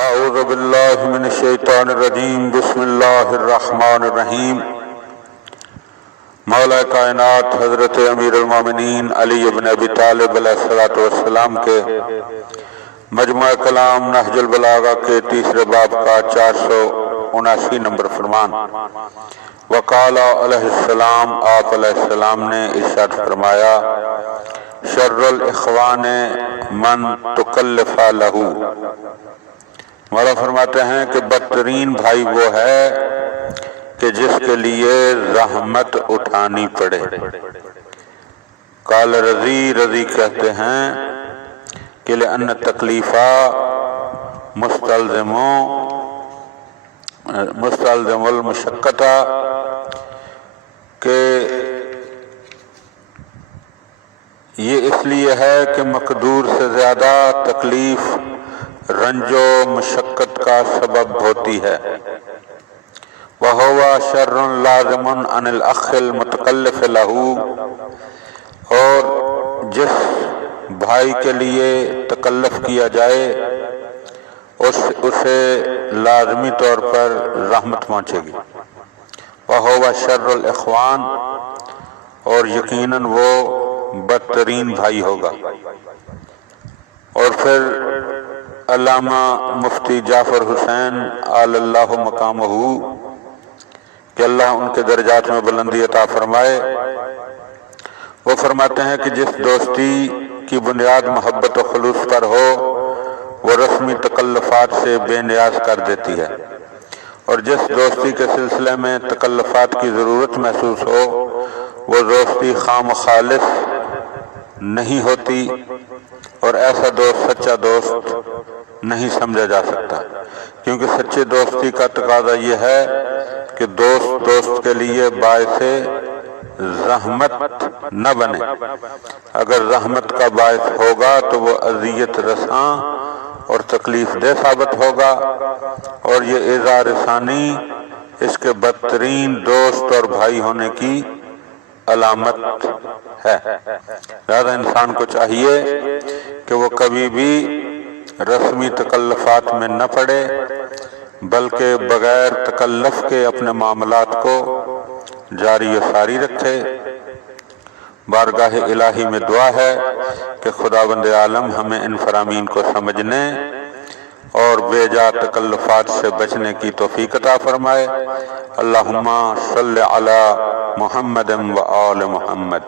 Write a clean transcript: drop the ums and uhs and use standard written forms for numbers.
اعوذ باللہ من الشیطان الرجیم بسم اللہ الرحمن الرحیم۔ مولا کائنات حضرت امیر المومنین علی ابن ابی طالب علیہ السلام کے مجموعہ کلام نہج البلاغہ کے تیسرے باب کا 479 نمبر فرمان۔ وقال علیہ السلام، آپ علیہ السلام نے ارشاد فرمایا، شر الاخوان من تکلف لہو۔ مولا فرماتے ہیں کہ بدترین بھائی وہ ہے کہ جس کے لیے زحمت اٹھانی پڑے۔ قال رضی کہتے ہیں کہ لأن تکلیفہ مستلزم المشقتہ، کہ یہ اس لیے ہے کہ مقدور سے زیادہ تکلیف رنج و مشقت کا سبب ہوتی ہے۔ وَهُوَ شَرٌ لَازِمٌ عَنِ الْأَخِّ الْمُتَكَلِّفِ لَهُ، اور جس بھائی کے لیے تکلف کیا جائے اسے لازمی طور پر رحمت پہنچے گی۔ وَهُوَ شَرُّ الْإِخْوَانِ، اور یقیناً وہ بدترین بھائی ہوگا۔ اور پھر علامہ مفتی جعفر حسین آل اللہ مقامہ، کہ اللہ ان کے درجات میں بلندی عطا فرمائے، وہ فرماتے ہیں کہ جس دوستی کی بنیاد محبت و خلوص پر ہو وہ رسمی تکلفات سے بے نیاز کر دیتی ہے، اور جس دوستی کے سلسلے میں تکلفات کی ضرورت محسوس ہو وہ دوستی خام خالص نہیں ہوتی، اور ایسا دوست سچا دوست نہیں سمجھا جا سکتا، کیونکہ سچے دوستی کا تقاضا یہ ہے کہ دوست کے لیے باعث زحمت نہ بنے۔ اگر زحمت کا باعث ہوگا تو وہ اذیت رساں اور تکلیف دہ ثابت ہوگا، اور یہ ایذا رسانی اس کے بدترین دوست اور بھائی ہونے کی علامت ہے۔ لہذا انسان کو چاہیے کہ وہ کبھی بھی رسمی تکلفات میں نہ پڑے، بلکہ بغیر تکلف کے اپنے معاملات کو جاری و ساری رکھے۔ بارگاہ الہی میں دعا ہے کہ خداوند عالم ہمیں ان فرامین کو سمجھنے اور بے جا تکلفات سے بچنے کی توفیق عطا فرمائے۔ اللہم صلی علی محمد و آل محمد۔